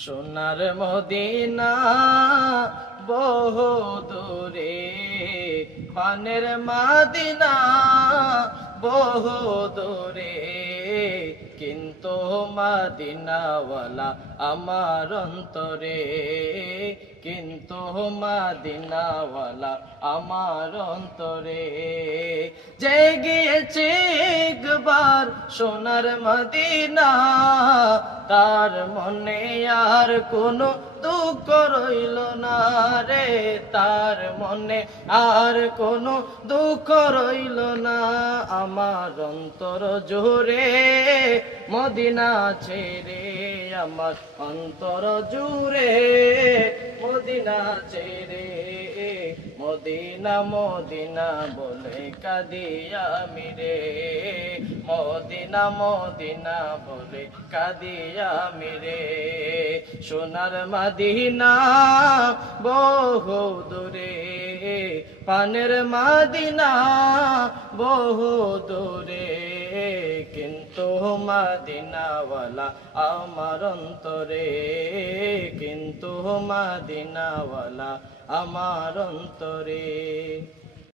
সোনার মদিনা বহু দূরে, পানের মদিনা বহু দূরে, কিন্তু মদিনাওয়ালা আমার অন্তরে, কিন্তু মদিনাওয়ালা আমার অন্তরে। যে গিয়েছে একবার সোনার মদিনা, তার মনে আর কোনো দুঃখ রইল না রে, তার মনে আর কোনো দুঃখ রইল না। আমার অন্তর জুড়ে মদিনা ছেড়ে, আমার অন্তর জুড়ে মদিনা ছেড়ে, মদিনা মদিনা বলে কাঁদি আমি রে, মদিনা মদিনা বলে কাঁদি আমি রে। সোনার মদিনা বহু দূরে, পানের মদিনা বহু দূরে, কিন্তু মদিনাওয়ালা আমার অন্তরে, কিন্তু মদিনাওয়ালা আমার অন্তরে।